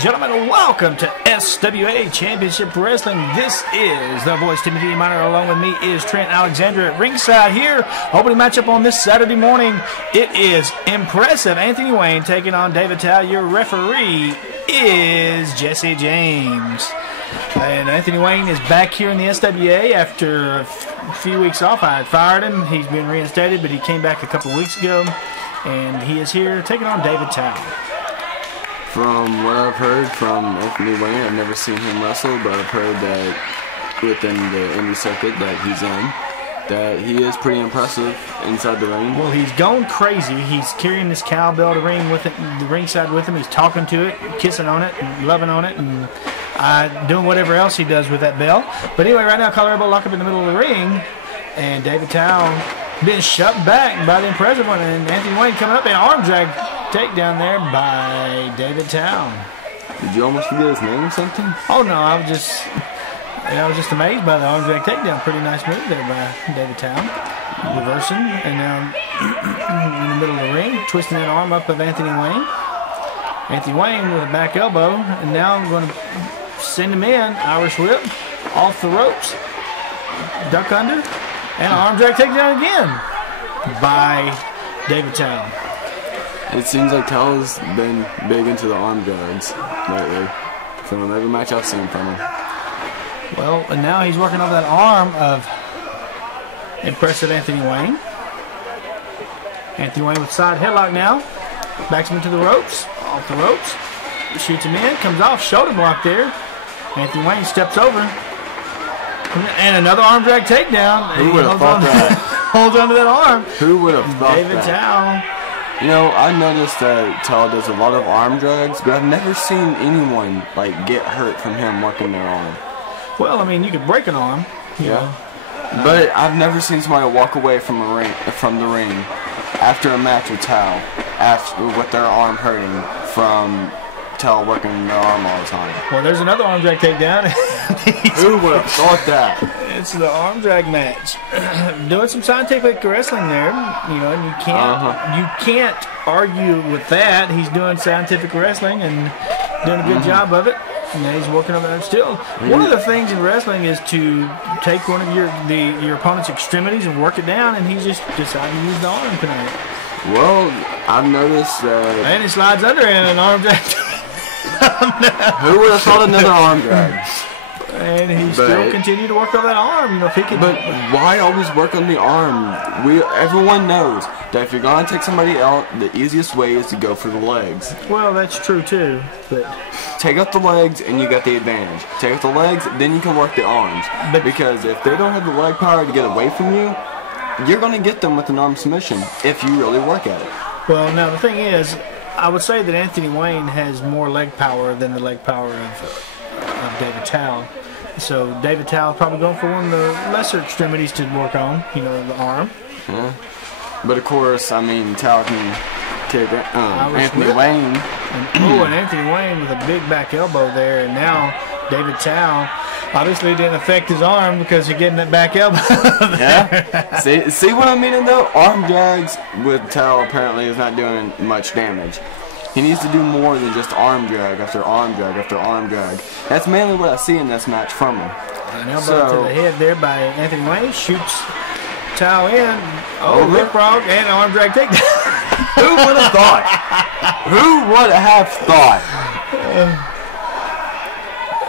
and gentlemen, welcome to SWA Championship Wrestling. This is the voice, Timothy Minor. Along with me is Trent Alexander at ringside here. Opening matchup on this Saturday morning. It is impressive. Anthony Wayne taking on David Tao. Your referee is Jesse James. And Anthony Wayne is back here in the SWA after a few weeks off. I had fired him. He's been reinstated, but he came back a couple weeks ago. And he is here taking on David Tao. From what I've heard from Anthony Wayne, I've never seen him wrestle, but I've heard that within the indie circuit that he's in, that he is pretty impressive inside the ring. Well, he's going crazy. He's carrying this cowbell to ring with it, the ringside with him. He's talking to it, kissing on it, and loving on it, and doing whatever else he does with that bell. But anyway, right now, collar elbow lock up in the middle of the ring, and David Tao being shut back by the impressive one, and Anthony Wayne coming up and arm drag takedown there by David Tao. Did you almost forget his name or something? Oh no, I was just amazed by the arm drag takedown. Pretty nice move there by David Tao. Reversing, and now in the middle of the ring, twisting that arm up of Anthony Wayne. Anthony Wayne with a back elbow, and now I'm going to send him in. Irish whip, off the ropes, duck under, and arm drag takedown again by David Tao. It seems like Tao's been big into the arm drags lately. From every match I've seen from him. Well, and now he's working over that arm of impressive Anthony Wayne. Anthony Wayne with side headlock now. Backs him into the ropes. Off the ropes. Shoots him in. Comes off. Shoulder block there. Anthony Wayne steps over. And another arm drag takedown. Who would have thought that? Holds onto that arm. Who would have thought that? David Tao. You know, I noticed that Tao does a lot of arm drags, but I've never seen anyone like get hurt from him working their arm. Well, I mean, you could break an arm. Yeah. But I've never seen somebody walk away from the ring after a match with Tao, with their arm hurting from Tao working their arm all the time. Well, there's another arm drag takedown. Who would have thought that? It's the arm drag match. Doing some scientific wrestling there, you know, and you can't argue with that. He's doing scientific wrestling and doing a good job of it. And he's working on that still. One of the things in wrestling is to take one of your opponent's extremities and work it down, and he's just decided to use the arm tonight. Well, I've noticed that. And he slides under and an arm drag. Who would have thought another arm drag? And he still continued to work on that arm. You know, if he could. But why always work on the arm? Everyone knows that if you're gonna take somebody out, the easiest way is to go for the legs. Well, that's true too. But take out the legs and you got the advantage. Take out the legs, then you can work the arms. Because if they don't have the leg power to get away from you, you're gonna get them with an arm submission if you really work at it. Well, now the thing is, I would say that Anthony Wayne has more leg power than the leg power of David Tao. So David Tao is probably going for one of the lesser extremities to work on, you know, the arm. Yeah. But of course, I mean, Tao can take Anthony Wayne. And Anthony Wayne with a big back elbow there, and now David Tao obviously didn't affect his arm because you're getting that back elbow. Yeah. See what I'm meaning though? Arm drags with Tao apparently is not doing much damage. He needs to do more than just arm drag after arm drag after arm drag. That's mainly what I see in this match from him. An elbow to the head there by Anthony Wayne. Shoots Tao in. Lip rock and arm drag takedown. Who would have thought? Who would have thought?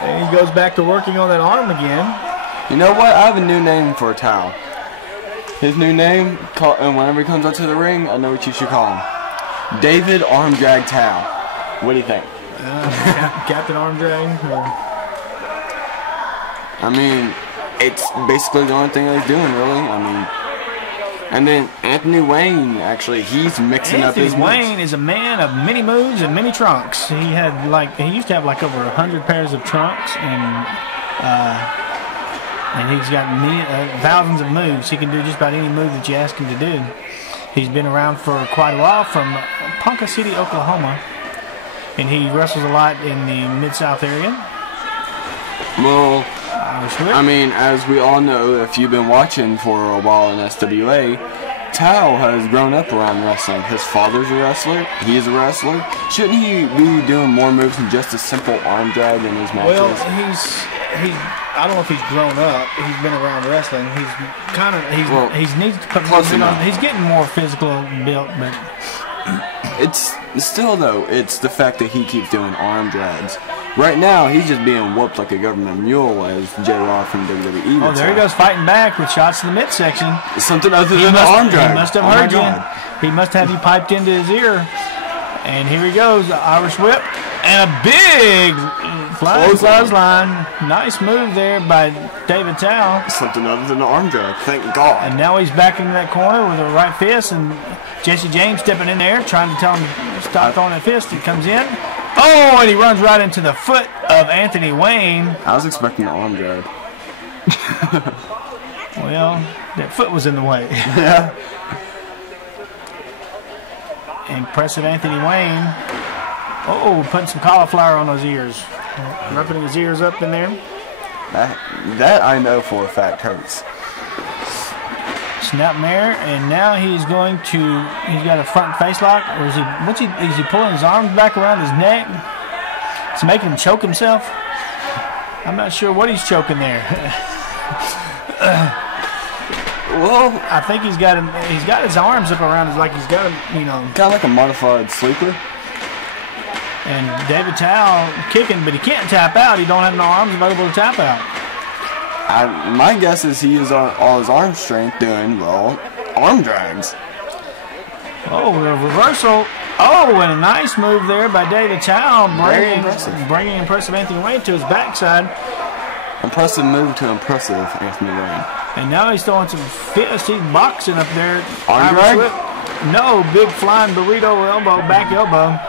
And he goes back to working on that arm again. You know what? I have a new name for Tao. His new name, and whenever he comes up to the ring, I know what you should call him. David Arm Drag Tao. What do you think? Captain Arm Drag? I mean, it's basically the only thing that he's doing, really. I mean, and then Anthony Wayne, actually, he's mixing up his moves. Anthony Wayne is a man of many moves and many trunks. He used to have like over 100 pairs of trunks, and he's got thousands of moves. He can do just about any move that you ask him to do. He's been around for quite a while from Ponca City, Oklahoma, and he wrestles a lot in the Mid-South area. Well, I mean, as we all know, if you've been watching for a while in SWA, Tao has grown up around wrestling. His father's a wrestler. He is a wrestler. Shouldn't he be doing more moves than just a simple arm drag in his matches? Well, I don't know if he's grown up. He's been around wrestling. He needs to put more on. He's getting more physical built, but it's still though. It's the fact that he keeps doing arm drags. Right now, he's just being whooped like a government mule, as J-Raw from WWE. Oh, there he goes, fighting back with shots in the midsection. Something other than an arm drag. He must have heard you. He must have you piped into his ear. And here he goes, the Irish whip, and a big flying clothesline. Nice move there by David Tao. Something other than an arm drag, thank God. And now he's back into that corner with a right fist, and Jesse James stepping in there, trying to tell him to stop throwing that fist. He comes in. Oh, and he runs right into the foot of Anthony Wayne. I was expecting an arm drag. Well, that foot was in the way. Yeah. Impressive Anthony Wayne. Oh, putting some cauliflower on those ears. Rubbing his ears up in there. That I know for a fact hurts. Snap there, and now he's got a front face lock, or is he pulling his arms back around his neck? It's making him choke himself. I'm not sure what he's choking there. Well, I think he's got his arms up around his, like he's got him, kind of like a modified sleeper. And David Tao kicking, but he can't tap out. He don't have no arms available to tap out. My guess is he used all his arm strength doing, well, arm drags. Oh, a reversal. Oh, and a nice move there by David Tao, bringing impressive Anthony Wayne to his backside. Impressive move to impressive Anthony Wayne. And now he's throwing some fists. He's boxing up there. Arm drag? No, big flying burrito elbow, back elbow.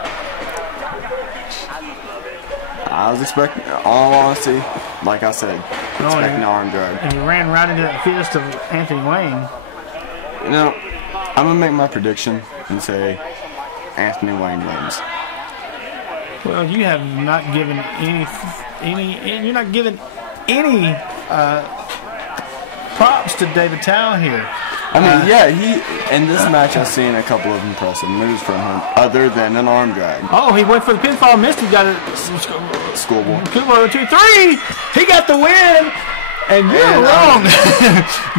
I was expecting, all honesty, like I said, expecting an arm drag. And he ran right into that fist of Anthony Wayne. I'm going to make my prediction and say Anthony Wayne wins. Well, you have not given you're not giving any props to David Tao here. I mean, yeah, in this match I've seen a couple of impressive moves from him, other than an arm drag. Oh, he went for the pinfall, missed. He got a schoolboy. 2, 3. He got the win, and you're wrong.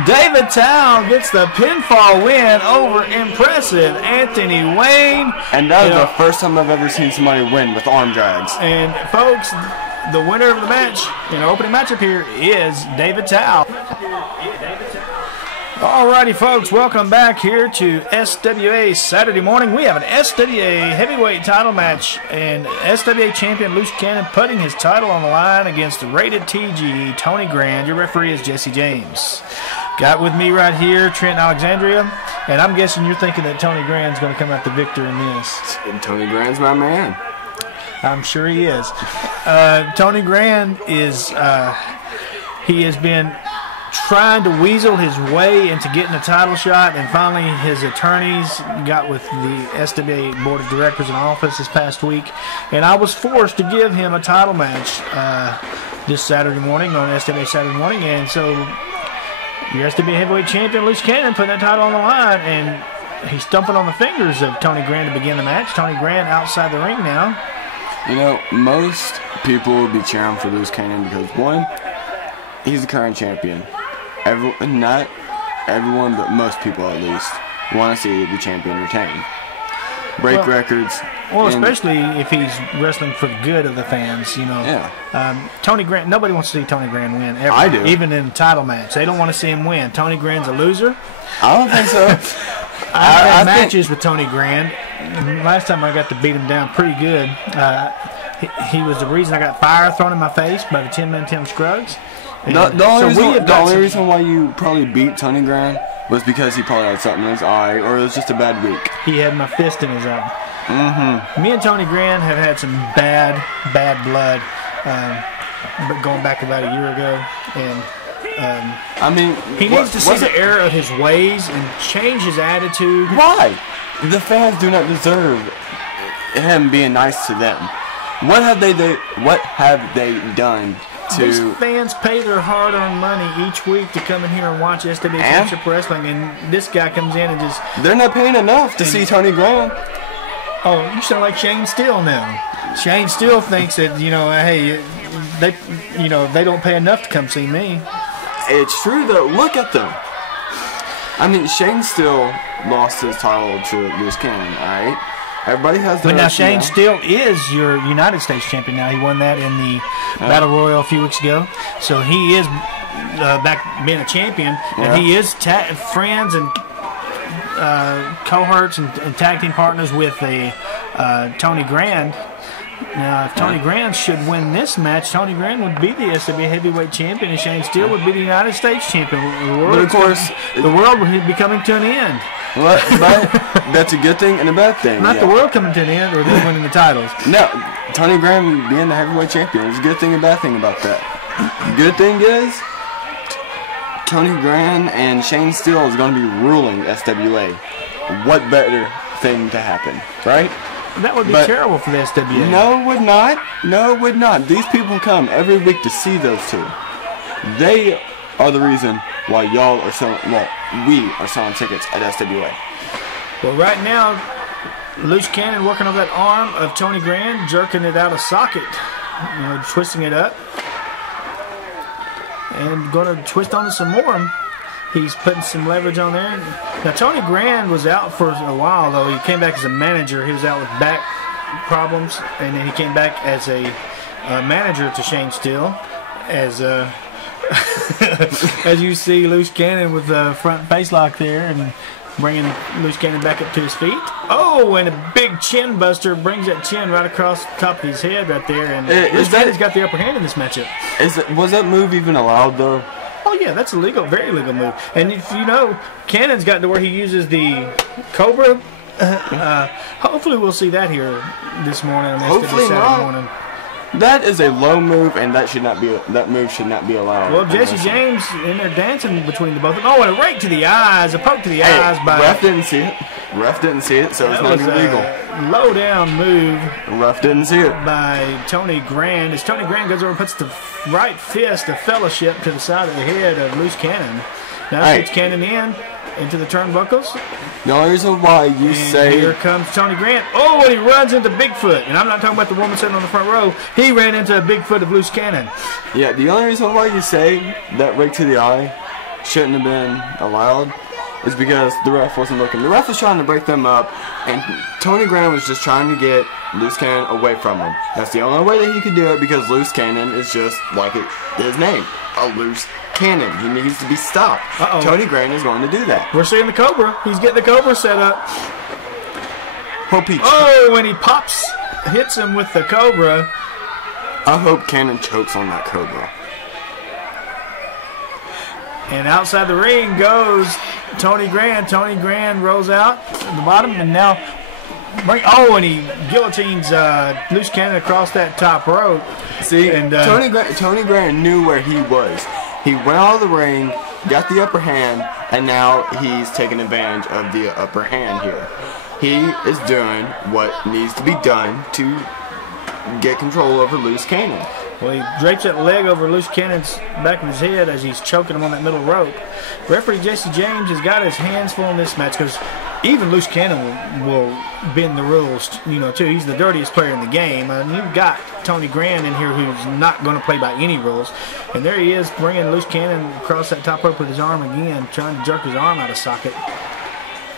David Tao gets the pinfall win over impressive Anthony Wayne. And that was the first time I've ever seen somebody win with arm drags. And folks, the winner of the match, opening matchup here, is David Tao. Alrighty, folks, welcome back here to SWA Saturday Morning. We have an SWA heavyweight title match, and SWA champion Loose Cannon putting his title on the line against the rated TG Tony Grande. Your referee is Jesse James. Got with me right here Trent Alexandria, and I'm guessing you're thinking that Tony Grande's going to come out the victor in this. And Tony Grande's my man. I'm sure he is. Tony Grande is, he has been trying to weasel his way into getting a title shot, and finally his attorneys got with the SWA Board of Directors in office this past week, and I was forced to give him a title match this Saturday morning on SWA Saturday Morning, and so your SWA heavyweight champion Loose Cannon putting that title on the line, and he's stumping on the fingers of Tony Grande to begin the match. Tony Grande outside the ring now. Most people will be cheering for Loose Cannon because, one, he's the current champion. Not everyone, but most people at least, want to see the champion retain. Break records. Well, especially if he's wrestling for the good of the fans, Yeah. Tony Grande, nobody wants to see Tony Grande win ever. I do. Even in a title match. They don't want to see him win. Tony Grande's a loser. I don't think so. I've had matches with Tony Grande. Last time I got to beat him down pretty good. He was the reason I got fire thrown in my face by the 10-man Tim Scruggs. The only reason why you probably beat Tony Grande was because he probably had something in his eye, or it was just a bad week. He had my fist in his eye. Mm-hmm. Me and Tony Grande have had some bad blood, but going back about a year ago, and he needs to see the error of his ways and change his attitude. Why? The fans do not deserve him being nice to them. What have they done These fans pay their hard-earned money each week to come in here and watch SWA Championship Wrestling, and this guy comes in and just... They're not paying enough to see Tony Graham. Oh, you sound like Shane Steele now. Shane Steele thinks that, you know, hey, they don't pay enough to come see me. It's true, though. Look at them. I mean, Shane Steele lost his title to Loose Cannon, all right? Everybody has their... But now Shane Steele is your United States champion now. He won that in the Battle Royal a few weeks ago. So he is back being a champion. And he is friends and cohorts and tag team partners with Tony Grande. Now, if Tony Grande should win this match, Tony Grande would be the SWA Heavyweight Champion, and Shane Steele would be the United States Champion. But of course, the world would be coming to an end. Well, but that's a good thing and a bad thing. Not the world coming to an end, or them winning the titles. No, Tony Graham being the heavyweight champion is a good thing and bad thing about that. Good thing is, Tony Graham and Shane Steele is going to be ruling SWA. What better thing to happen, right? That would be terrible for the SWA. No, it would not. No, it would not. These people come every week to see those two. They are the reason why y'all are selling, well, we are selling tickets at SWA. Well, right now, Loose Cannon working on that arm of Tony Grande, jerking it out of socket, you know, twisting it up, and going to twist on it some more. He's putting some leverage on there. Now, Tony Grande was out for a while, though. He came back as a manager. He was out with back problems, and then he came back as a manager to Shane Steele, as as you see Loose Cannon with the front face lock there, and bringing Loose Cannon back up to his feet. Oh, and a big chin buster brings that chin right across the top of his head right there, and Loose Cannon's got the upper hand in this matchup. Was that move even allowed, though? Oh yeah, that's a legal, very legal move. And if you know, Cannon's gotten to where he uses the Cobra. Hopefully we'll see that here this morning. Hopefully Saturday morning. That is a low move, and that move should not be allowed. Well, Jesse James in there dancing between the both of them. Oh, and a right to the eyes, a poke to the eyes by... Ref didn't see it. Ref didn't see it, so it's not illegal. Low down move. Ref didn't see it. By Tony Grande. As Tony Grande goes over and puts the right fist of fellowship to the side of the head of Loose Cannon. Now puts Cannon into the turnbuckles. The only reason why you say... Here comes Tony Grande. Oh, and he runs into Bigfoot. And I'm not talking about the woman sitting on the front row. He ran into a Bigfoot of Loose Cannon. Yeah, the only reason why you say that rake to the eye shouldn't have been allowed is because the ref wasn't looking. The ref was trying to break them up, and Tony Grande was just trying to get Loose Cannon away from him. That's the only way that he could do it, because Loose Cannon is just like his name, a loose cannon. He needs to be stopped. Tony Grande is going to do that. We're seeing the Cobra. He's getting the Cobra set up. When he hits him with the Cobra. I hope Cannon chokes on that Cobra. And outside the ring goes Tony Grande. Tony Grande rolls out at the bottom, and now and he guillotines Loose Cannon across that top rope. See, and Tony Grande knew where he was. He went out of the ring, got the upper hand, and now he's taking advantage of the upper hand here. He is doing what needs to be done to get control over Loose Cannon. Well, he drapes that leg over Loose Cannon's back of his head as he's choking him on that middle rope. Referee Jesse James has got his hands full in this match, because even Loose Cannon will bend the rules, too. He's the dirtiest player in the game. And you've got Tony Grande in here who's not going to play by any rules. And there he is, bringing Loose Cannon across that top rope with his arm again, trying to jerk his arm out of socket.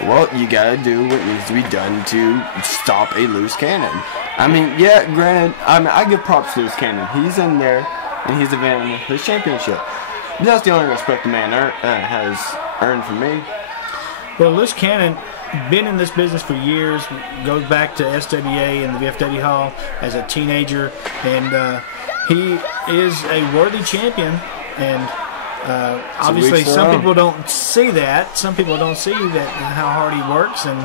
Well, you gotta do what needs to be done to stop a Loose Cannon. I mean, yeah, granted, I give props to Loose Cannon. He's in there, and he's defending his championship. That's the only respect the man has earned from me. Well, Loose Cannon, been in this business for years, goes back to SWA and the VFW Hall as a teenager, and he is a worthy champion, and obviously some people don't see that. Some people don't see that, how hard he works, and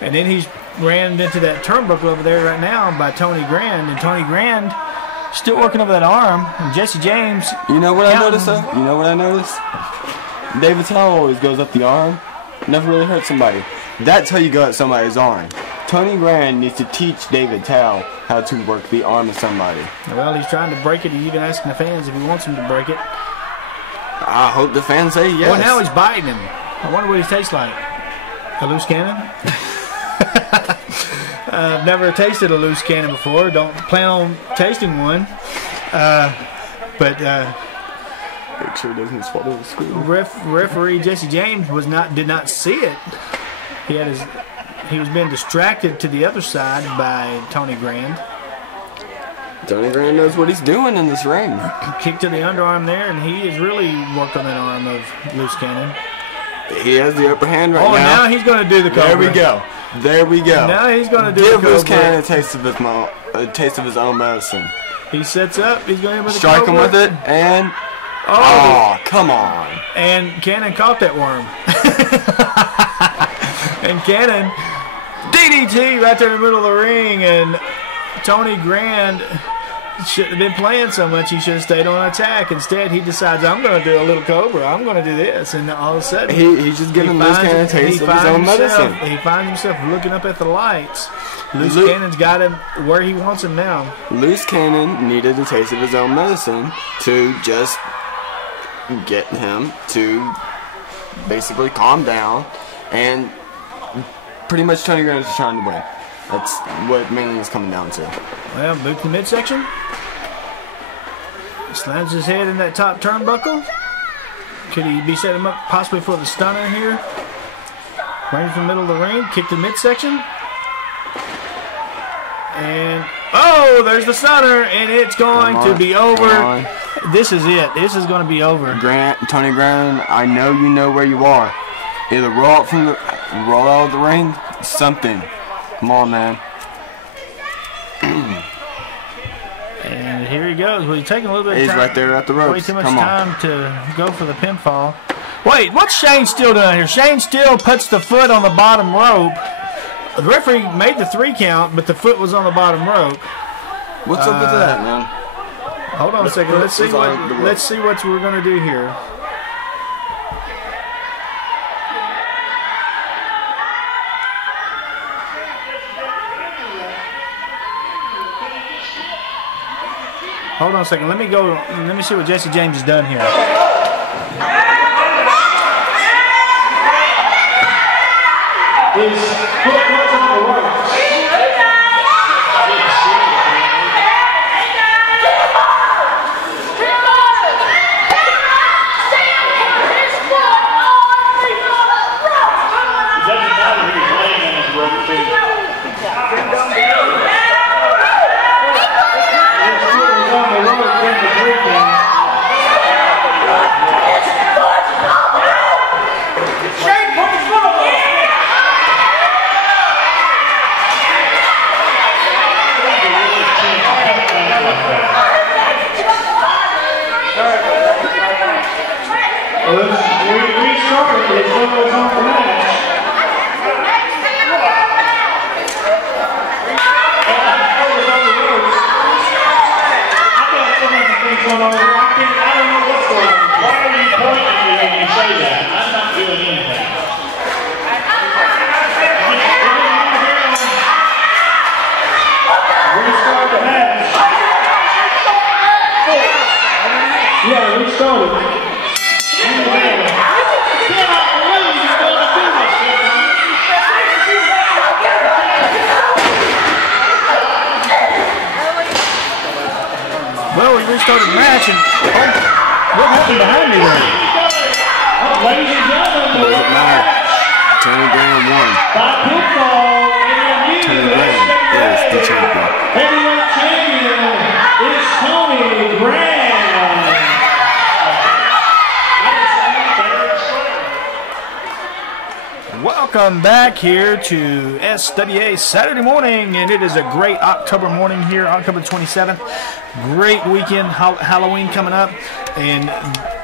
then he's ran into that turnbuckle over there right now by Tony Grande, and Tony Grande still working over that arm, and Jesse James. You know what I noticed, though? You know what I noticed? David Tell always goes up the arm, never really hurts somebody. That's how you go at somebody's arm. Tony Grande needs to teach David Tao how to work the arm of somebody. Well, he's trying to break it. He's even asking the fans if he wants him to break it. I hope the fans say yes. Well, now he's biting him. I wonder what he tastes like. A loose cannon? I've never tasted a loose cannon before. Don't plan on tasting one. Make sure it doesn't swallow the screw. Referee Jesse James did not see it. He was being distracted to the other side by Tony Grande. Tony Grande knows what he's doing in this ring. Kick to the underarm there, and he has really worked on that arm of loose cannon. He has the upper hand right now. Oh, now he's going to do the cobra. There we go. There we go. Now he's going to do Give the cobra. Loose Cannon a taste of his own medicine. He sets up. He's going to with the strike cobra. him with it, and oh, come on! And Cannon caught that worm. And Cannon DDT right there in the middle of the ring, and Tony Grande shouldn't have been playing so much. He should have stayed on attack. Instead, he decides, I'm going to do a little cobra. I'm going to do this. And all of a sudden, he's just giving Loose Cannon a taste of his own medicine. He finds himself looking up at the lights. Loose Cannon's got him where he wants him now. Loose Cannon needed a taste of his own medicine to just get him to basically calm down. And pretty much Tony Grande is trying to win. That's what mainly is coming down to. Well, boot to the midsection. Slams his head in that top turnbuckle. Could he be setting him up possibly for the stunner here? Right from the middle of the ring. Kick to the midsection. And, oh, there's the stunner. And it's going to be over. This is it. This is going to be over. Tony Grande, I know you know where you are. Either roll out of the ring, something. Come on, man. And here he goes. Well, he's taking a little bit of time. He's right there at the ropes. Way too much time to go for the pinfall. Wait, what's Shane Steele doing here? Shane Steele puts the foot on the bottom rope. The referee made the 3 count, but the foot was on the bottom rope. What's up with that, man? Hold on a second. Let's see what we're going to do here. Hold on a second. Let me see what Jesse James has done here. His foot was on the ropes. It doesn't matter if he's laying on his rope too. Well, we restarted the match, and what happened behind me there? Ladies and gentlemen, doesn't matter. Tony Grande won. By pinfall, Tony Grande is the champion. Heavyweight champion is Tony Grande. Welcome back here to SWA Saturday Morning, and it is a great October morning here, October 27th. Great weekend, Halloween coming up, and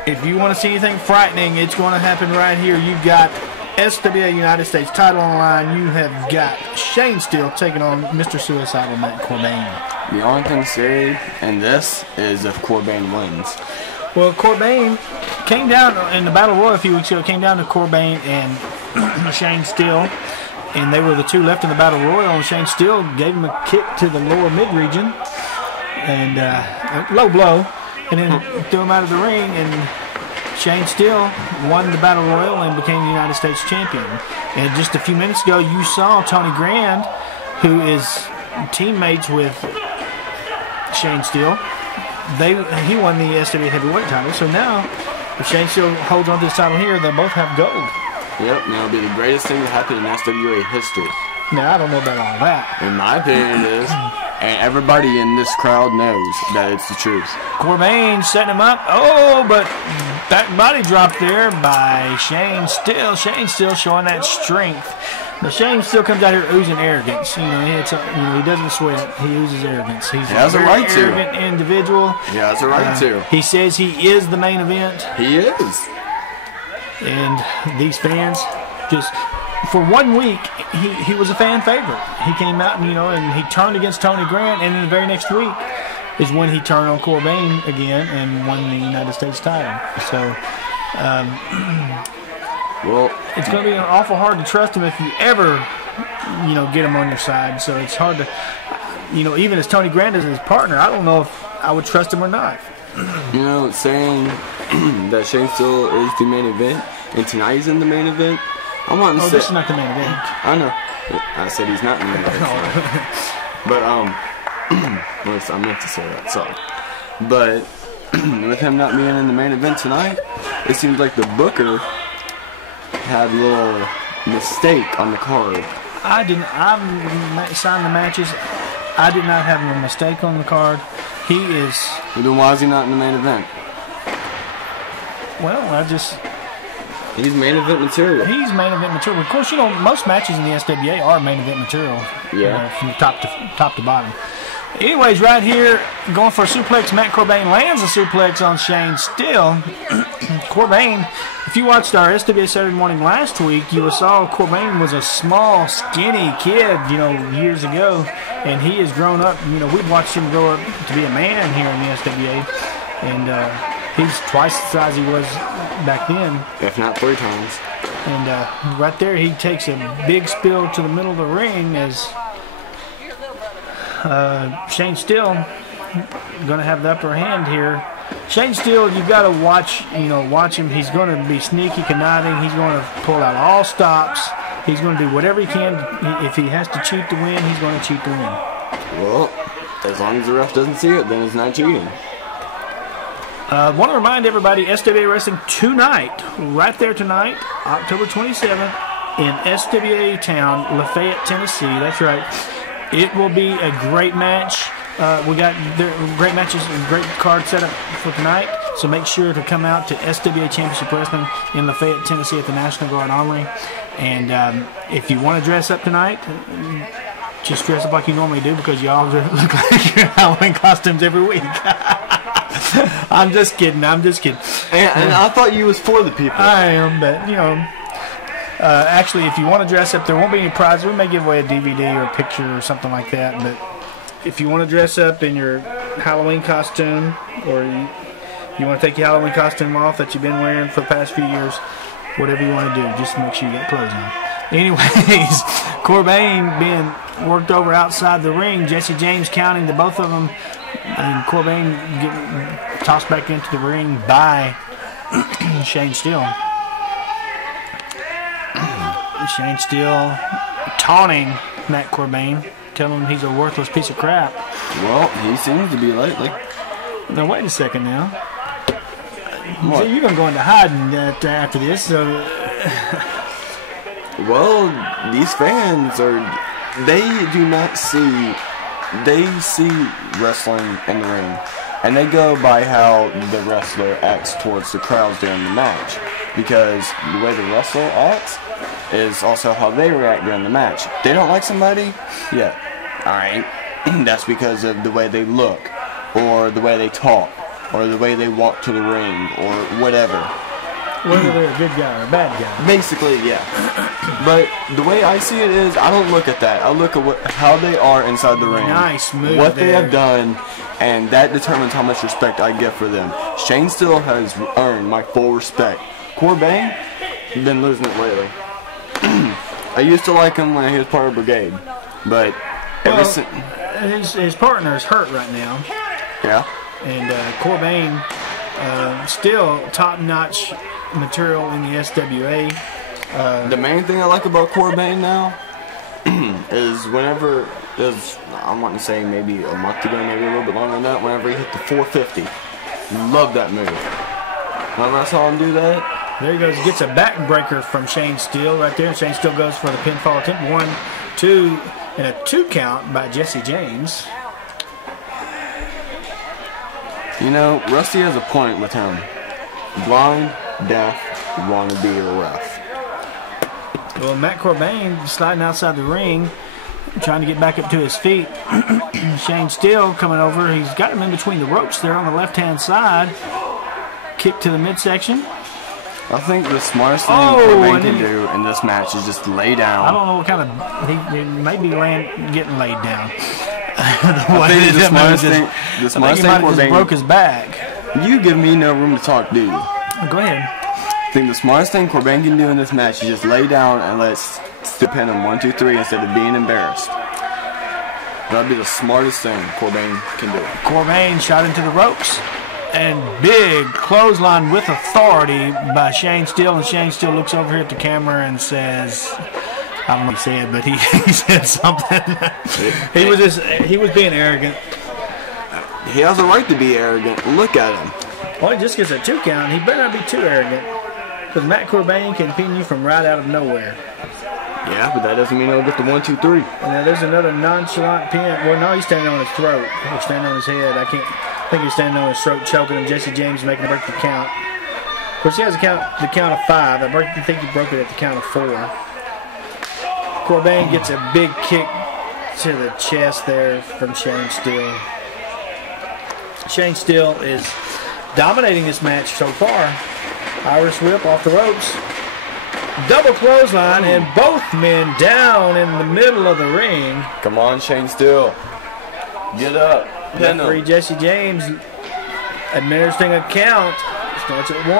if you want to see anything frightening, it's going to happen right here. You've got SWA United States title on the line. You have got Shane Steele taking on Mr. Suicidal Matt Korbaine. The only thing to say in this is if Korbaine wins. Well, Korbaine came down in the Battle Royal a few weeks ago, came down to Korbaine and Shane Steele, and they were the two left in the Battle Royal, and Shane Steele gave him a kick to the lower mid-region, and a low blow, and then threw him out of the ring, and Shane Steele won the Battle Royal and became the United States champion. And just a few minutes ago, you saw Tony Grande, who is teammates with Shane Steele. He won the SWA heavyweight title. So now, if Shane Steele holds on to this title here, they'll both have gold. Yep, and it'll be the greatest thing to happen in SWA history. Now, I don't know about all that. In my opinion, it is. And everybody in this crowd knows that it's the truth. Corbaine setting him up. Oh, but back body drop there by Shane Steele. Shane Steele showing that strength. But Shane Steele comes out here oozing arrogance. He doesn't sweat. He oozes arrogance. He has a right to. Arrogant individual. He has a right to. He says he is the main event. He is. And these fans just... For 1 week, he was a fan favorite. He came out and he turned against Tony Grande, and then the very next week is when he turned on Corbaine again and won the United States title. So, well, it's going to be awful hard to trust him if you ever, get him on your side. So it's hard to, even as Tony Grande is his partner, I don't know if I would trust him or not. Saying that Shane Steele is the main event and tonight he's in the main event. This is not the main event. I know. I said he's not in the main event. But, I meant to say that, sorry. But, with him not being in the main event tonight, it seems like the booker had a little mistake on the card. I signed the matches. I did not have a mistake on the card. He is... Well, then why is he not in the main event? Well, He's main event material. He's main event material. Of course, most matches in the SWA are main event material. Yeah. From top to bottom. Anyways, right here, going for a suplex. Matt Corbaine lands a suplex on Shane Steele. Corbaine, if you watched our SWA Saturday Morning last week, you saw Corbaine was a small, skinny kid, years ago, and he has grown up. We've watched him grow up to be a man here in the SWA, and he's twice the size he was back then. If not 3 times. And right there, he takes a big spill to the middle of the ring as Shane Steele going to have the upper hand here. Shane Steele, you've got to watch him. He's going to be sneaky, conniving. He's going to pull out all stops. He's going to do whatever he can. If he has to cheat to win, he's going to cheat to win. Well, as long as the ref doesn't see it, then it's not cheating. Want to remind everybody, SWA Wrestling tonight, right there tonight, October 27th, in SWA Town, Lafayette, Tennessee. That's right. It will be a great match. We got great matches and great card set up for tonight. So make sure to come out to SWA Championship Wrestling in Lafayette, Tennessee at the National Guard Armory. And if you want to dress up tonight, just dress up like you normally do, because y'all look like you're in Halloween costumes every week. I'm just kidding. And I thought you was for the people. I am, but actually, if you want to dress up, there won't be any prizes. We may give away a DVD or a picture or something like that. But if you want to dress up in your Halloween costume, or you want to take your Halloween costume off that you've been wearing for the past few years, whatever you want to do, just make sure you get clothes on. Anyways, Corbaine being worked over outside the ring. Jesse James counting the both of them. And Corbaine getting tossed back into the ring by Shane Steele. Shane Steele taunting Matt Corbaine, telling him he's a worthless piece of crap. Well, he seems to be lately. Now, wait a second now. What? So you're going to go into hiding after this. So. Well, these fans they do not see... They see wrestling in the ring, and they go by how the wrestler acts towards the crowds during the match, because the way the wrestler acts is also how they react during the match. They don't like somebody? Yeah. Alright. That's because of the way they look, or the way they talk, or the way they walk to the ring, or whatever. Whether they're a good guy or a bad guy. Basically, yeah. But the way I see it is, I don't look at that. I look at how they are inside the ring. Nice move. What they have done, and that determines how much respect I get for them. Shane Steele has earned my full respect. Corbaine, been losing it lately. I used to like him when he was part of Brigade, but ever since his partner is hurt right now. Yeah. And Corbaine, still top-notch material in the SWA. The main thing I like about Corbaine now is whenever I'm wanting to say maybe a month ago, maybe a little bit longer than that, whenever he hit the 450. Love that move. Remember I saw him do that? There he goes. He gets a backbreaker from Shane Steele right there. And Shane Steele goes for the pinfall attempt. 1, 2, and a 2 count by Jesse James. You know, Rusty has a point with him. Blind, deaf, want to be a ref. Well, Matt Corbaine sliding outside the ring, trying to get back up to his feet. Shane Steele coming over. He's got him in between the ropes there on the left-hand side. Kick to the midsection. I think the smartest thing Corbaine can do in this match is just lay down. I don't know what kind of... He may be getting laid down. The smartest thing Corbaine broke his back. You give me no room to talk, do you? Go ahead. I think the smartest thing Corbaine can do in this match is just lay down and let Stu pin him 1, 2, 3 instead of being embarrassed. That'd be the smartest thing Corbaine can do. Corbaine shot into the ropes. And big clothesline with authority by Shane Steele. And Shane Steele looks over here at the camera and says, I don't know what he said, but he said something. he was being arrogant. He has a right to be arrogant. Look at him. Well, he just gets a 2 count. He better not be too arrogant. Because Matt Corbaine can pin you from right out of nowhere. Yeah, but that doesn't mean he'll get the 1, 2, 3. And now there's another nonchalant pin. Well, no, he's standing on his throat. He's standing on his head. I think he's standing on his throat, choking him. Jesse James making him break the count. Of course, he has the count of 5. I think he broke it at the count of 4. Corbaine gets a big kick to the chest there from Shane Steele. Shane Steele is dominating this match so far. Irish whip off the ropes. Double clothesline, and both men down in the middle of the ring. Come on, Shane Steele. Get up. Referee Jesse James administering a count. Starts at 1.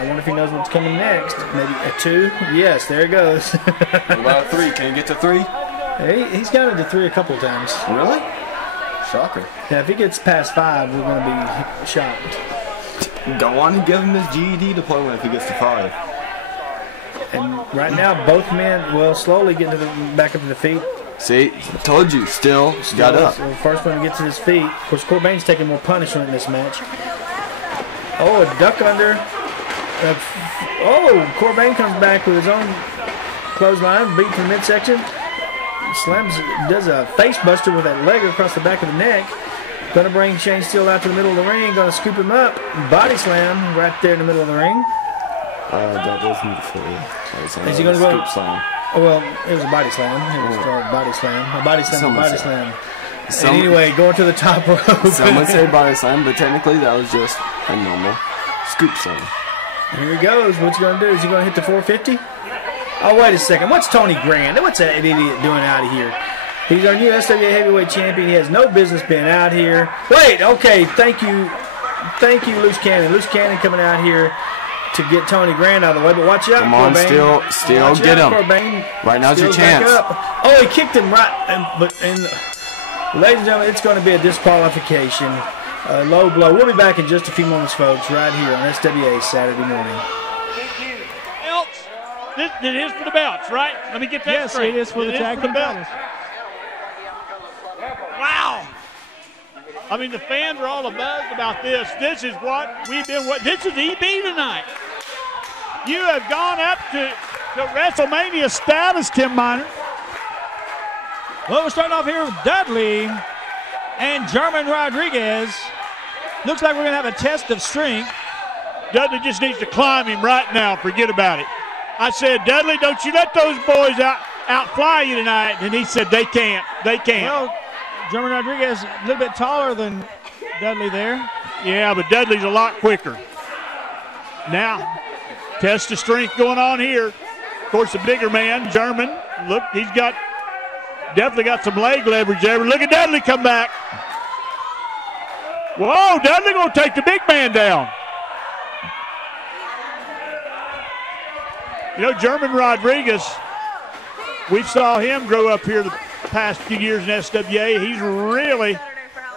I wonder if he knows what's coming next. Maybe a 2. Yes, there it goes. What about a 3? Can he get to 3? He's counted to 3 a couple of times. Really? Shocker. Yeah, if he gets past 5, we're going to be shocked. Go on and give him his GED diploma if he gets to 5. And right now, both men will slowly get back up to the feet. See, told you, still got up. The first one to get to his feet. Of course, Corbaine's taking more punishment in this match. Oh, a duck under. Corbaine comes back with his own clothesline, beat to the midsection. Does a face buster with that leg across the back of the neck. Going to bring Shane Steele out to the middle of the ring. Going to scoop him up. Body slam right there in the middle of the ring. That wasn't fully. Is he going to go? Scoop slam. Oh, well, it was a body slam. It was called body slam. A body slam, Someone body slam. Anyway, going to the top rope. Some would say body slam, but technically that was just a normal scoop slam. Here he goes. What's he going to do? Is he going to hit the 450? Oh, wait a second. What's Tony Grande? What's that idiot doing out of here? He's our new SWA Heavyweight Champion. He has no business being out here. Wait, okay. Thank you, Loose Cannon. Loose Cannon coming out here to get Tony Grande out of the way. But watch out, Come on, Corbaine. still get him. Corbaine. Right now's your chance. Oh, he kicked him right. Ladies and gentlemen, it's going to be a disqualification. Low blow. We'll be back in just a few moments, folks, right here on SWA Saturday Morning. Belts. It is for the belts, right? Let me get that straight. Yes, it is for the tag team belts. Wow. I mean, the fans are all abuzz about this. This is what we've been. This is EB tonight. You have gone up to WrestleMania status, Tim Miner. Well, we're starting off here with Dudley and German Rodriguez. Looks like we're going to have a test of strength. Dudley just needs to climb him right now. Forget about it. I said, Dudley, don't you let those boys outfly you tonight. And he said, they can't. They can't. Well, German Rodriguez a little bit taller than Dudley there. Yeah, but Dudley's a lot quicker. Now, test of strength going on here. Of course, the bigger man, German, look, he's definitely got some leg leverage there. But look at Dudley come back. Whoa, Dudley going to take the big man down. You know, German Rodriguez We saw him grow up here the past few years in SWA. He's really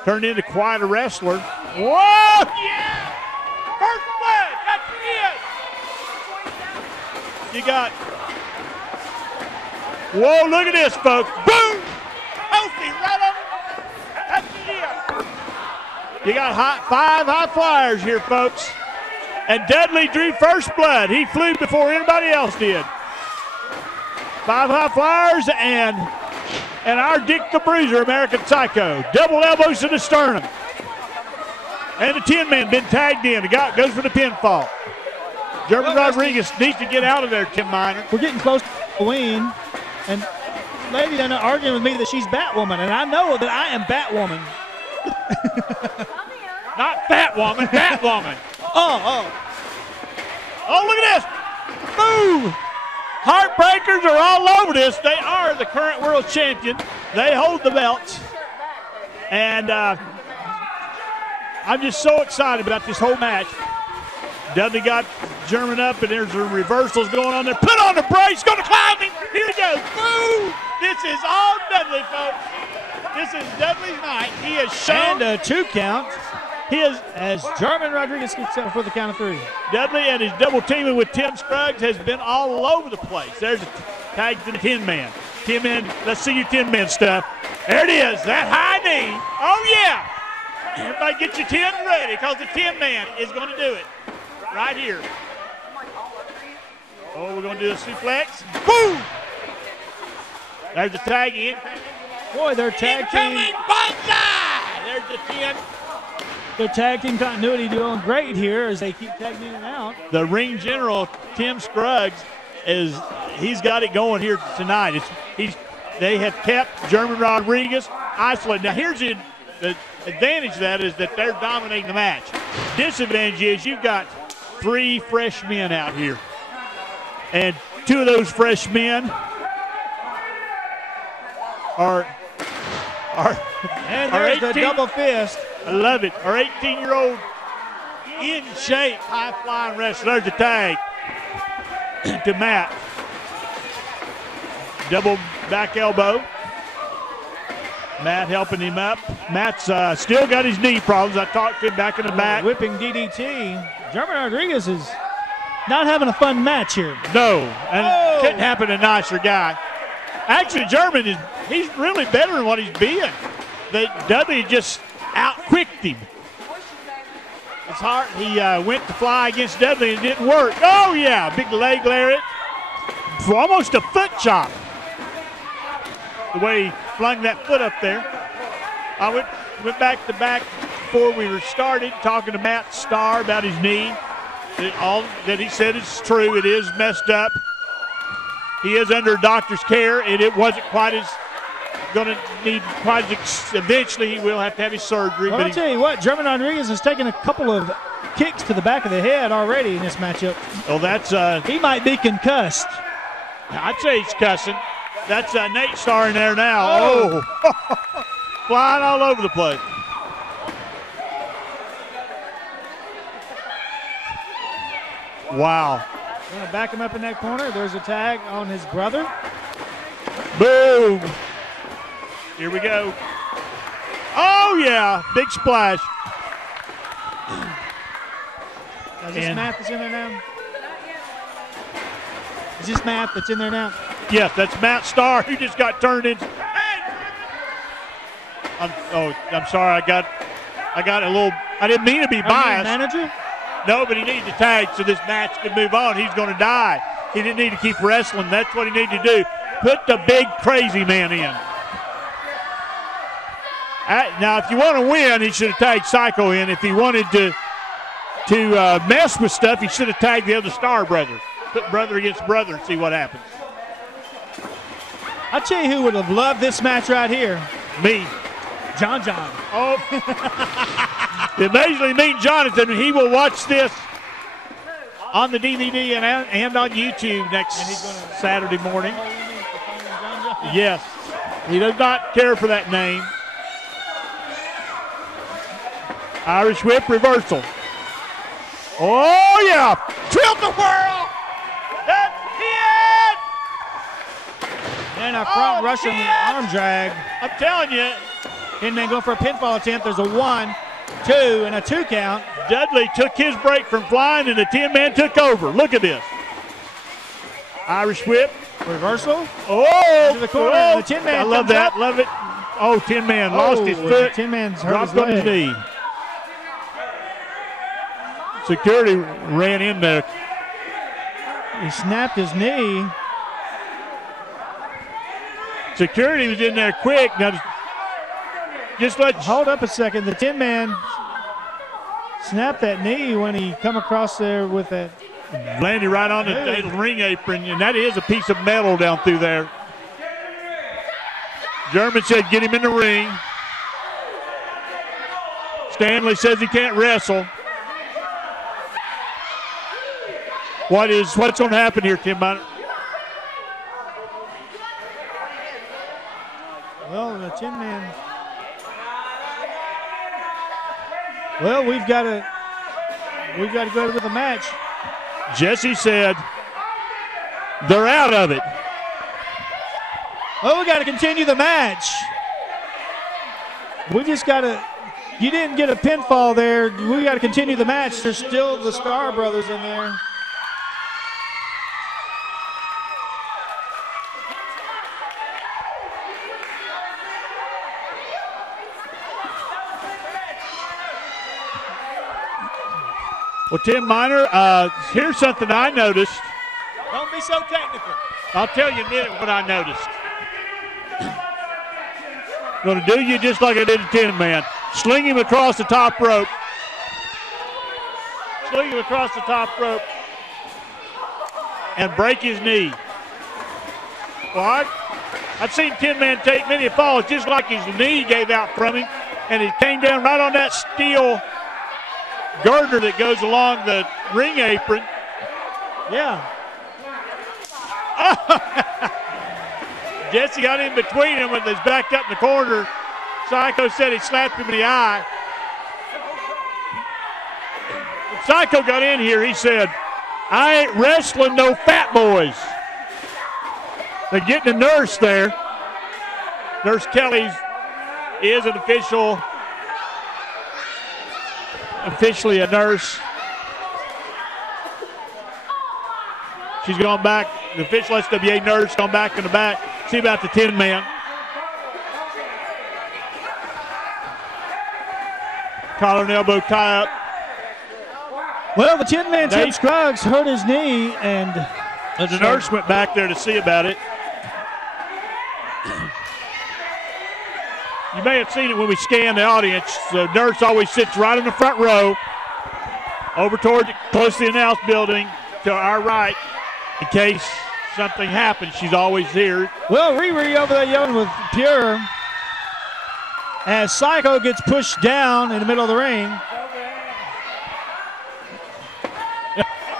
turned into quite a wrestler. Whoa! Yeah! First blood! That's it! You got... Whoa, look at this, folks. Boom! Healthy, right on. That's it. You got five high flyers here, folks. And Dudley drew first blood. He flew before anybody else did. 5 high flyers and our Dick the Bruiser, American Psycho. Double elbows to the sternum. And the Tin Man been tagged in. The guy goes for the pinfall. German Rodriguez needs to get out of there, Tim Miner. We're getting close to Halloween, and lady done arguing with me that she's Batwoman, and I know that I am Batwoman. Not Batwoman, Batwoman. Oh, look at this. Boom. Heartbreakers are all over this. They are the current world champion. They hold the belts. And I'm just so excited about this whole match. Dudley got German up, and there's the reversals going on there. Put on the brace, going to climb him. Here he goes. Boom! This is all Dudley, folks. This is Dudley's night. He has shown. And a 2 count. As German Rodriguez gets up for the count of 3. Dudley and his double teaming with Tim Scruggs has been all over the place. There's a tag to the Tin Man. Tin Man, let's see your Tin Man stuff. There it is, that high knee. Oh, yeah. Everybody get your tins ready because the Tin Man is going to do it right here. Oh, we're going to do a suplex. Boom! There's the tag in. Boy, their tag team. Banzai! There's the Tin. Their tag team continuity doing great here as they keep tagging in and out. The ring general, Tim Scruggs, he's got it going here tonight. They have kept German Rodriguez isolated. Now here's the advantage of that is that they're dominating the match. Disadvantage is you've got 3 fresh men out here. And 2 of those fresh men are and there's the double fist. I love it. Our 18-year-old in shape, high-flying wrestler. There's the tag to Matt. Double back elbow. Matt helping him up. Matt's still got his knee problems. I talked to him back in the back. Whipping DDT. German Rodriguez is not having a fun match here. No, and couldn't happen to a nicer guy. Actually, German he's really better than what he's been. Dudley just out-quicked him. It's hard. He went to fly against Dudley and it didn't work. Oh, yeah, big leg lariat for almost a foot chop. The way he flung that foot up there. I went back to back before we were started talking to Matt Starr about his knee. All that he said is true. It is messed up. He is under doctor's care, and it wasn't quite as going to need quite as eventually he will have to have his surgery. Well, I'll tell you what, German Rodriguez has taken a couple of kicks to the back of the head already in this matchup. Well, that's he might be concussed. I'd say he's cussing. That's Nate Starr in there now. Oh. Flying all over the place. Wow. Going to back him up in that corner. There's a tag on his brother. Boom. Here we go. Oh, yeah. Big splash. Is this Matt that's in there now? Is this Matt that's in there now? Yes, that's Matt Starr who just got turned into. I'm sorry. I got a little. I didn't mean to be biased. Manager? No, but he needs to tag so this match can move on. He's going to die. He didn't need to keep wrestling. That's what he needed to do. Put the big crazy man in. Now, if you want to win, he should have tagged Psycho in. If he wanted to mess with stuff, he should have tagged the other Star brother. Put brother against brother and see what happens. I'll tell you who would have loved this match right here. Me. John. Oh. Amazingly mean Jonathan. He will watch this on the DVD and on YouTube next Saturday morning. Yes. He does not care for that name. Irish whip reversal. Oh, yeah. Tilt the world. That's it. And a front Russian arm drag. I'm telling you. Tin Man going for a pinfall attempt. There's a 1, 2, and a 2 count. Dudley took his break from flying, and the Tin Man took over. Look at this. Irish whip. Reversal. Oh! To the corner. Oh, the Tin Man. I love that. Love it. Oh, Tin Man lost his foot. Tin Man's hurt dropped his on his knee. Security ran in there. He snapped his knee. Security was in there quick. Now, just let. Hold up a second. The Tin Man snapped that knee when he come across there with that. Landed right on the ring apron, and that is a piece of metal down through there. German said get him in the ring. Stanley says he can't wrestle. What's going to happen here, Tim Miner? Well, the Tin Man. Well, we've got to go with the match. Jesse said they're out of it. Oh, we got to continue the match. We just got to. You didn't get a pinfall there. We got to continue the match. There's still the Star Brothers in there. Well, Tim Miner, here's something I noticed. Don't be so technical. I'll tell you in a minute what I noticed. Going to do you just like I did the Tin Man. Sling him across the top rope. Sling him across the top rope. And break his knee. Well, I've seen Tin Man take many falls just like his knee gave out from him. And it came down right on that steel girder that goes along the ring apron. Yeah. Jesse got in between them and was backed up in the corner. Psycho said he slapped him in the eye. When Psycho got in here, he said, I ain't wrestling no fat boys. They're getting a nurse there. Nurse Kelly is an officially a nurse. She's gone back. The official SWA nurse gone back in the back. See about the Tin Man. Collar and elbow tie up. Well, the Tin Man, Tim Scruggs, hurt his knee, and the nurse went back there to see about it. You may have seen it when we scanned the audience. The nurse always sits right in the front row, over toward close to the announce building to our right, in case something happens. She's always here. Well, Riri over there yelling with Pure as Psycho gets pushed down in the middle of the ring.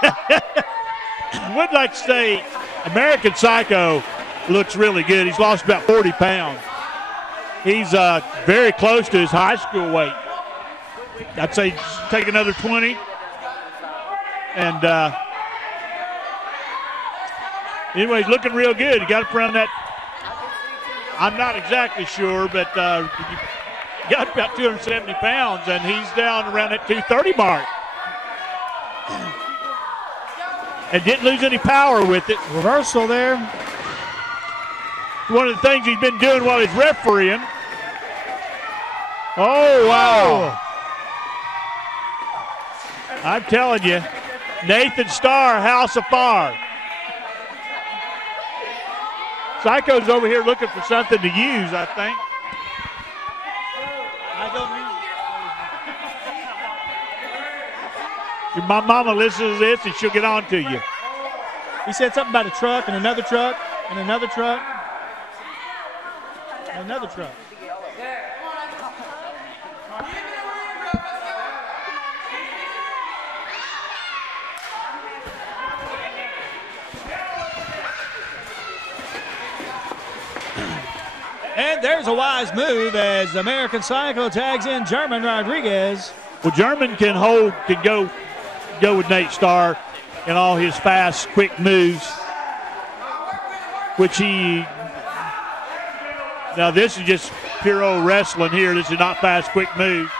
I would like to say American Psycho looks really good. He's lost about 40 pounds. He's very close to his high school weight. I'd say take another 20. And anyway, he's looking real good. He got up around that. I'm not exactly sure, but he got about 270 pounds, and he's down around that 230 mark. And didn't lose any power with it. Reversal there. One of the things he's been doing while he's refereeing. Oh, wow. I'm telling you, Nathan Starr, House of Fire. Psycho's over here looking for something to use, I think. My mama listens to this and she'll get on to you. He said something about a truck and another truck and another truck and another truck. And there's a wise move as American Psycho tags in German Rodriguez. Well, German can go with Nate Starr in all his fast, quick moves, which he Now this is just pure old wrestling here. This is not fast, quick move.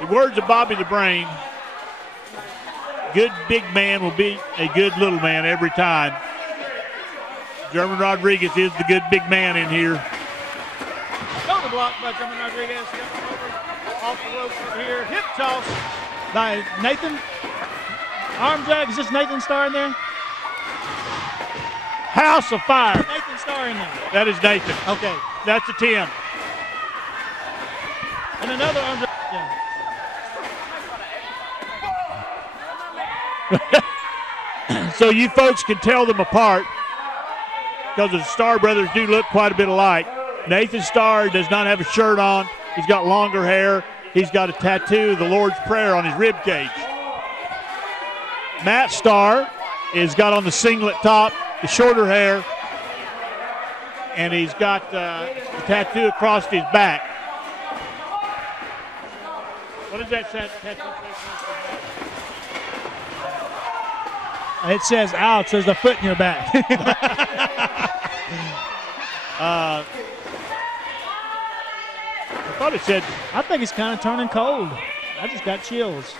The words of Bobby the Brain, good big man will beat a good little man every time. German Rodriguez is the good big man in here. Shoulder block by German Rodriguez. Off the ropes over here. Hip toss by Nathan. Arm drag. Is this Nathan Starr in there? House of Fire. Nathan Starr in there. That is Nathan. Okay. That's a 10. And another arm drag. Yeah. So you folks can tell them apart because the Starr brothers do look quite a bit alike. Nathan Starr does not have a shirt on. He's got longer hair. He's got a tattoo of the Lord's Prayer on his rib cage. Matt Starr has got on the singlet top, the shorter hair, and he's got the tattoo across his back. What is that tattoo? It says, ouch, there's a foot in your back. I thought it said, I think it's kind of turning cold. I just got chills.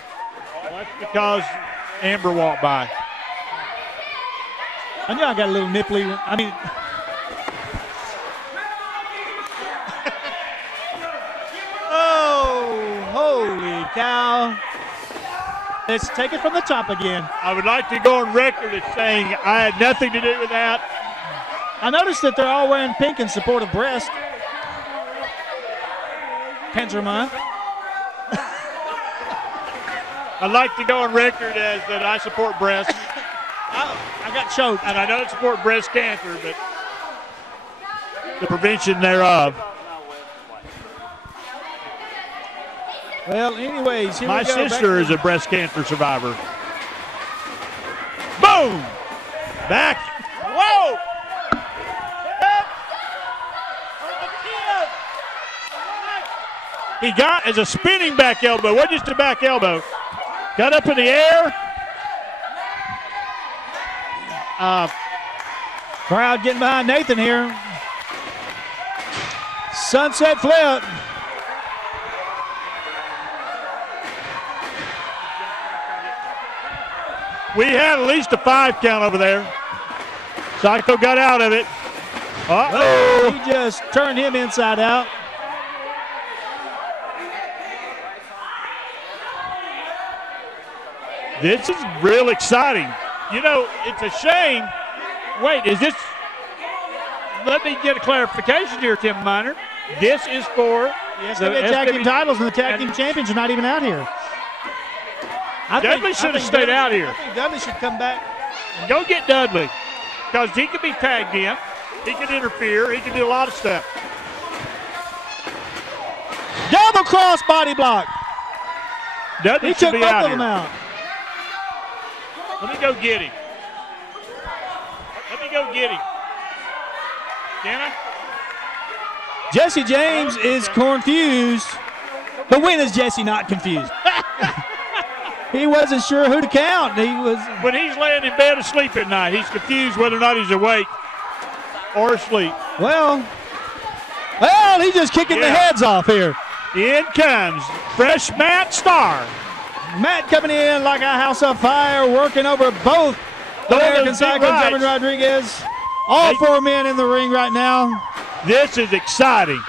well, that's because Amber walked by. I knew I got a little nipply. I mean, oh, holy cow. Let's take it from the top again. I would like to go on record as saying I had nothing to do with that. I noticed that they're all wearing pink in support of breast. Cancer Month. I'd like to go on record as that I support breast. I got choked. And I don't support breast cancer, but the prevention thereof. Well, anyways, here My we go. sister is a breast cancer survivor. Boom! Back. Whoa! He got as a spinning back elbow. What just a back elbow? Got up in the air. Crowd getting behind Nathan here. Sunset flip. We had at least a 5 count over there. Psycho got out of it. Uh-oh. He just turned him inside out. This is real exciting. You know, it's a shame. Wait, is this? Let me get a clarification here, Tim Miner. This is for the tag team titles, and the tag team champions are not even out here. Dudley should have stayed out here. I think Dudley should come back. Go get Dudley, because he could be tagged in. He can interfere. He can do a lot of stuff. Double cross body block. Dudley He should took be both out of here. them out. Let me go get him. Let me go get him. Can I? Jesse James is confused. But when is Jesse not confused? He wasn't sure who to count. He was. When he's laying in bed asleep at night, he's confused whether or not he's awake or asleep. Well, he's just kicking the heads off here. In comes fresh Matt Starr. Matt coming in like a house of fire, working over both American Psycho and German Rodriguez. All 4 men in the ring right now. This is exciting.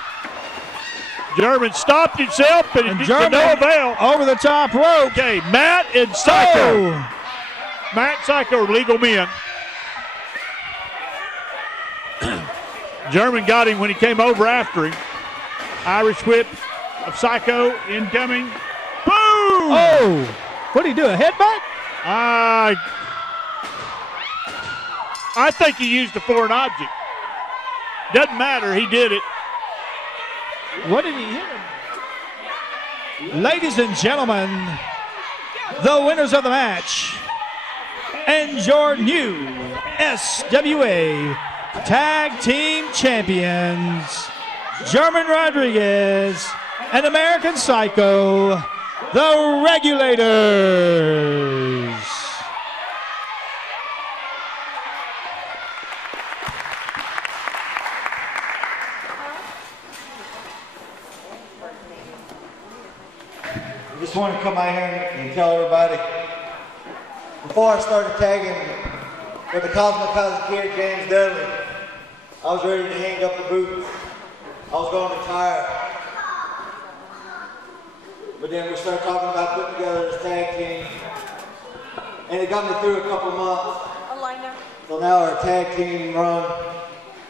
German stopped himself, but it to no avail. Over the top rope. Okay, Matt and Psycho. Matt and Psycho are legal men. German got him when he came over after him. Irish whip of Psycho incoming. Boom! Oh, what did he do, a headbutt? I think he used a foreign object. Doesn't matter, he did it. What did he hit him? Ladies and gentlemen, the winners of the match and your new SWA Tag Team Champions, German Rodriguez and American Psycho, the Regulators. just want to come out here and tell everybody, before I started tagging with the Cosmic Kid, James Dudley, I was ready to hang up the boots. I was going to retire. But then we started talking about putting together this tag team. And it got me through a couple months. So now our tag team run,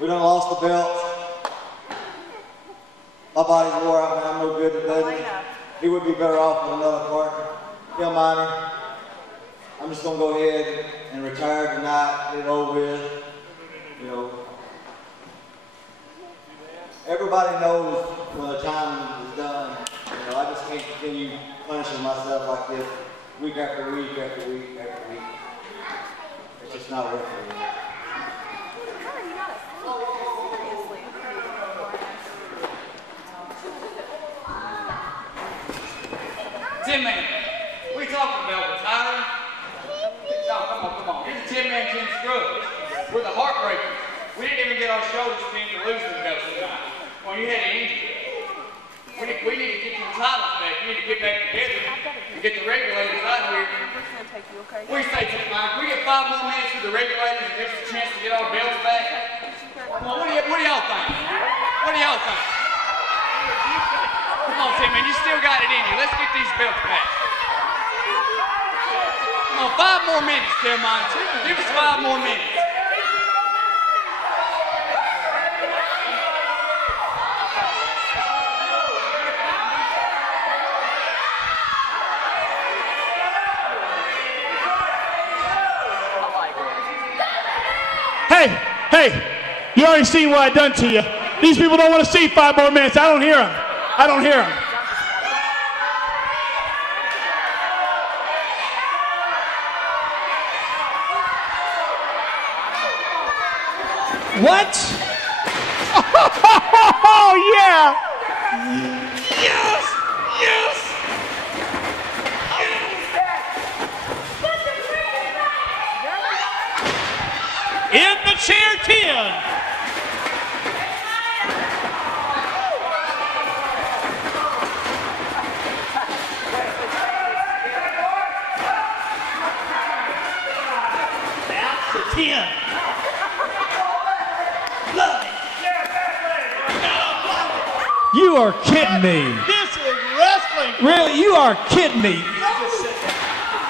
we done lost the belts. My body's wore out, man. I'm no good at Dudley. He would be better off with another partner. Phil Minor. I'm just gonna go ahead and retire tonight, get it over with. You know, everybody knows when the time is done. You know, I just can't continue punishing myself like this week after week after week after week. It's just not worth it. Tin Man, we talking about retiring? No, come on. Here's a 10-man 10 scrub. We're the Heartbreakers. We didn't even get our shoulders pinned to lose the belts tonight. Well, you had an injury. We need to get your titles back. We need to get back together and get the regulators out here. We say, Mike, we get 5 more minutes with the regulators and give us a chance to get our belts back. Come on, what do y'all think? What do y'all think? Come on, Tim, man, you still got it in you. Let's get these belts back. Come on, 5 more minutes, Tim, Mike. Give us 5 more minutes. Hey, you already seen what I done to you. These people don't want to see 5 more minutes. I don't hear them. I don't hear them. What? Oh, yeah. Yes. In the chair 10. That's the 10. Love it. You are kidding me. This is wrestling. Really? You are kidding me.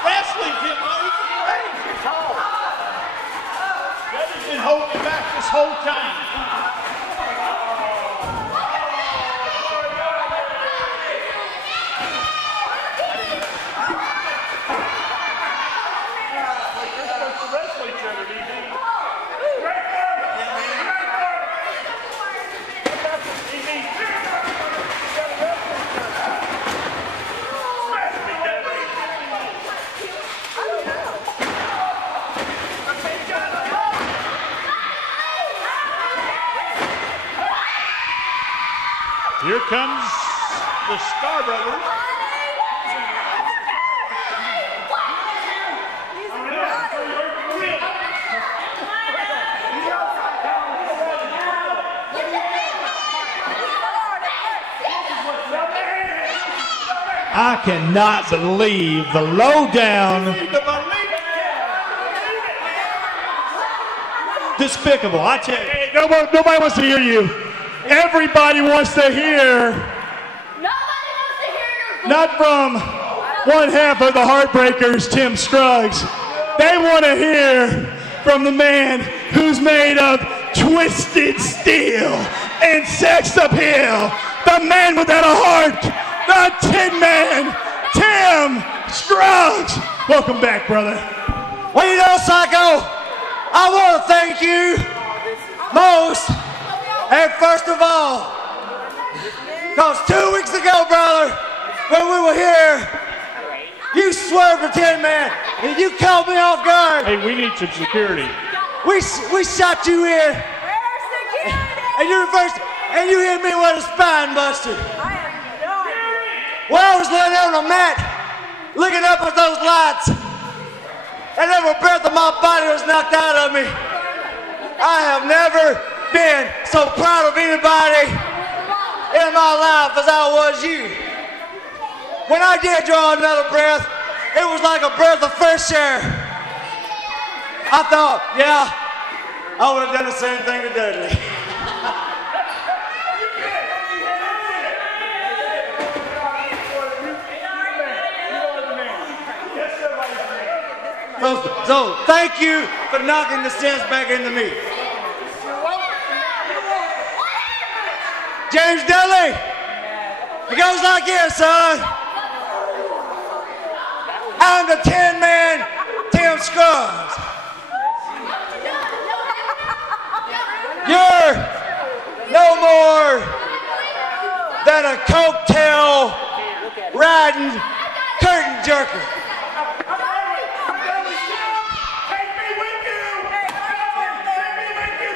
Wrestling, Tim. Dudley's been holding it back this whole time. Here comes the Star Brothers. I cannot believe the lowdown. Despicable. I tell you. Hey, nobody wants to hear you. Everybody wants to hear. Not from one half of the Heartbreakers, Tim Scruggs. They want to hear from the man who's made of twisted steel and sex appeal. The man without a heart. The Tin Man, Tim Scruggs. Welcome back, brother. Well, you know, Psycho, I want to thank you most, and first of all, because 2 weeks ago, brother, when we were here, you swerved the Tin Man, and you caught me off guard. Hey, we need some security. We shot you in, and you reversed, and you hit me with a spine buster. Well, I was laying there on the mat, looking up at those lights, and every breath of my body was knocked out of me. I have never been so proud of anybody in my life as I was you. when I did draw another breath, it was like a breath of fresh air. I thought, yeah, I would have done the same thing to Dudley. So thank you for knocking the sense back into me. James Dudley, it goes like this, son. I'm the 10-man Tim Scruggs. You're no more than a coattail riding curtain jerker.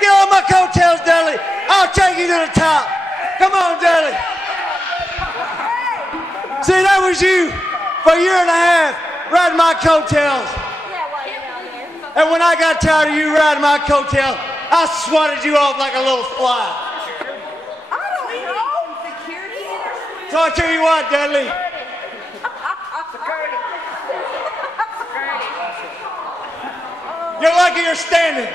Get on my coattails, Dudley. I'll take you to the top. Come on, Dudley. See, that was you for a year and a half riding my coattails. And when I got tired of you riding my coattails, I swatted you off like a little fly. So I tell you what, Dudley. You're lucky you're standing.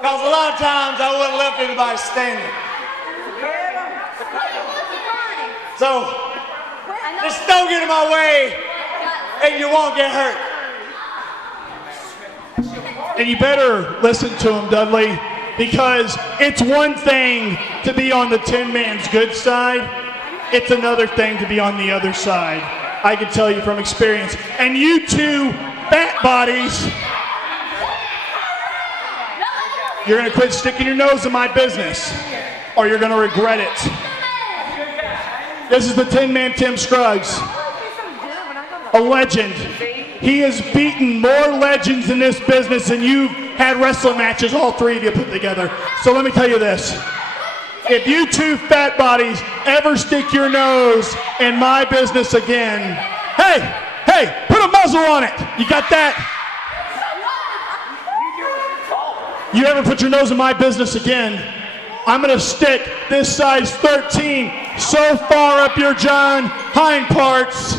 Because a lot of times I wouldn't have left anybody standing. So, just don't get in my way and you won't get hurt. And you better listen to him, Dudley, because it's one thing to be on the 10-man's good side. It's another thing to be on the other side. I can tell you from experience. And you two fat bodies, you're going to quit sticking your nose in my business, or you're going to regret it. This is the 10-man Tim Scruggs, a legend. He has beaten more legends in this business than you've had wrestling matches, all three of you put together. So let me tell you this. If you two fat bodies ever stick your nose in my business again, hey, put a muzzle on it. You got that? You ever put your nose in my business again, I'm going to stick this size 13 so far up your hind parts.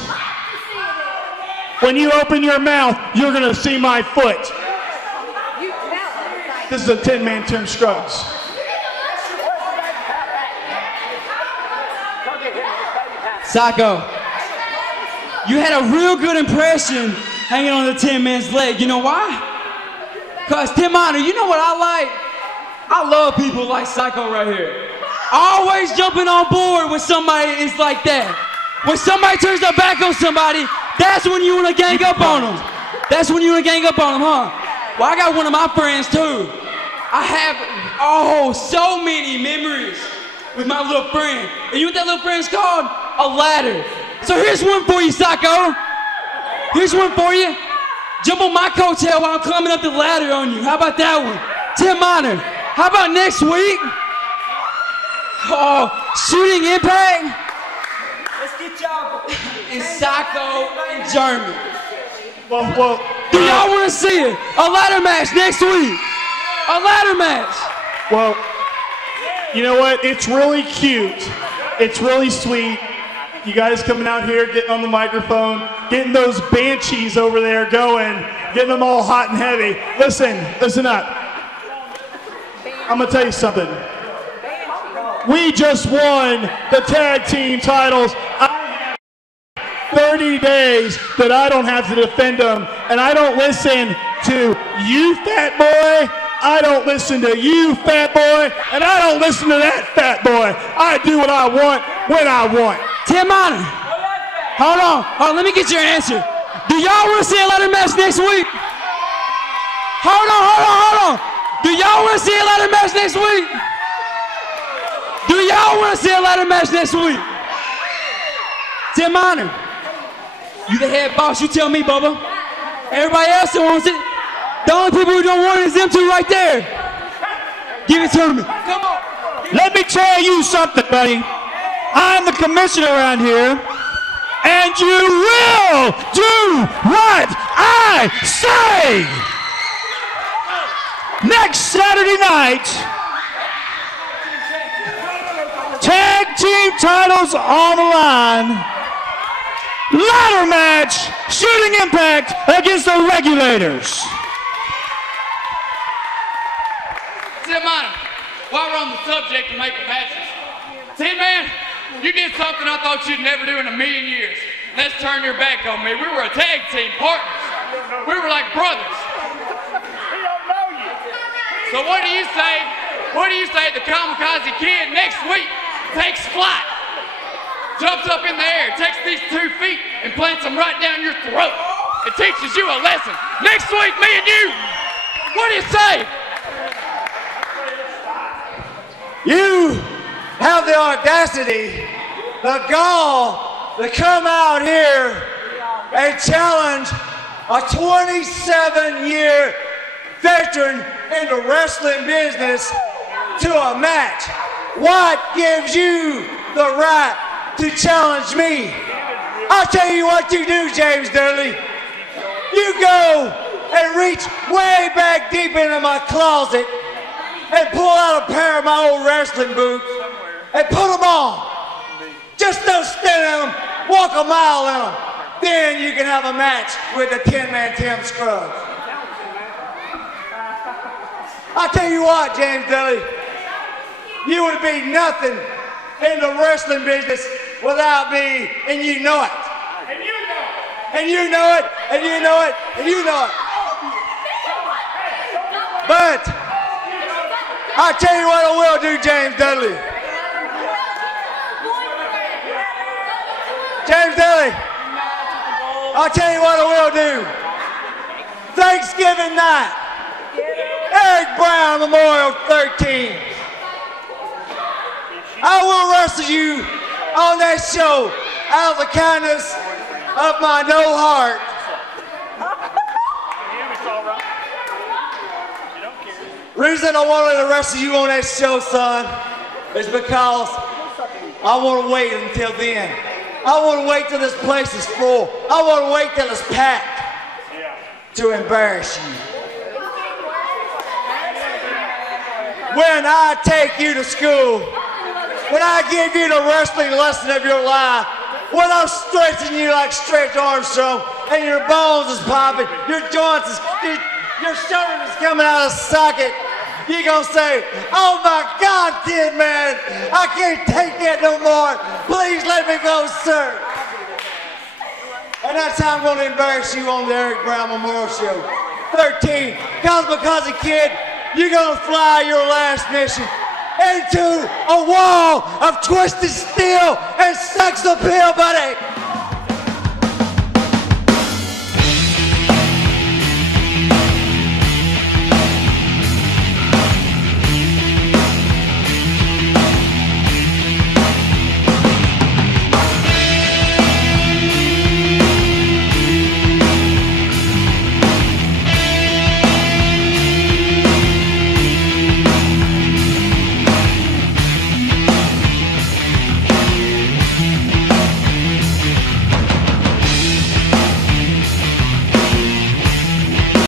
When you open your mouth, you're going to see my foot. This is a 10-man Tim Scruggs. Psycho, you had a real good impression hanging on the 10-man's leg. You know why? Because, Tim Honor, you know what I like? I love people like Psycho right here. Always jumping on board when somebody is like that. When somebody turns their back on somebody, that's when you want to gang up on them. That's when you want to gang up on them, huh? Well, I got one of my friends, too. I have, so many memories with my little friend. And you know what that little friend's called? A ladder. So here's one for you, Psycho. Here's one for you. Jump on my coattail while I'm climbing up the ladder on you. How about that one? Tim Honor. How about next week? Oh, Shooting Impact. Let's get y'all. And Psycho and German. Well, do y'all want to see it? A ladder match next week. A ladder match. Well, you know what? It's really cute. It's really sweet. You guys coming out here, getting on the microphone, getting those banshees over there going, getting them all hot and heavy. Listen up. I'm going to tell you something. We just won the tag team titles. I have 30 days that I don't have to defend them, and I don't listen to you, fat boy. I don't listen to you, fat boy, and I don't listen to that fat boy. I do what I want when I want. Tim Honor, hold on, let me get your answer. Do y'all want to see a ladder match next week? Hold on. Do y'all want to see a ladder match next week? Do y'all want to see a ladder match next week? Tim Honor, you the head boss, you tell me, Bubba. Everybody else that wants it, the only people who don't want it is them two right there. Give it to me. Come on. Let me tell you something, buddy. I'm the commissioner around here, and you will do what I say. Next Saturday night, tag team titles on the line. Ladder match, Shooting Impact against the Regulators. Tin Man, while we're on the subject of making matches, Tin Man, you did something I thought you'd never do in a million years. Let's turn your back on me. We were a tag team, partners. We were like brothers. So what do you say? What do you say the Kamikaze Kid next week takes flight, jumps up in the air, takes these 2 feet and plants them right down your throat? It teaches you a lesson. Next week, me and you. What do you say? You have the audacity, the gall to come out here and challenge a 27-year veteran in the wrestling business to a match. What gives you the right to challenge me? I'll tell you what you do, James Dudley. You go and reach way back deep into my closet and pull out a pair of my old wrestling boots and put them on. Just don't stand in them, walk a mile in them. Then you can have a match with the 10-man Tim Scruggs. I'll tell you what, James Dudley, you would be nothing in the wrestling business without me, and you know it. And you know it. And you know it, and you know it, and you know it. But I'll tell you what I will do, James Dudley. James Dudley, I'll tell you what I will do. Thanksgiving night, Eric Brown Memorial 13. I will wrestle you on that show out of the kindness of my no heart. Reason I wanted to wrestle you on that show, son, is because I want to wait until then. I want to wait till this place is full. I want to wait till it's packed to embarrass you. When I take you to school, when I give you the wrestling lesson of your life, when I'm stretching you like Stretch Armstrong and your bones is popping, your joints is, your shoulder is coming out of socket, you're gonna say, oh my God, Tin Man, I can't take that no more. Please let me go, sir. And that's how I'm gonna embarrass you on the Eric Brown Memorial Show. 13, Kamikaze Kid, you're gonna fly your last mission into a wall of twisted steel and sex appeal, buddy.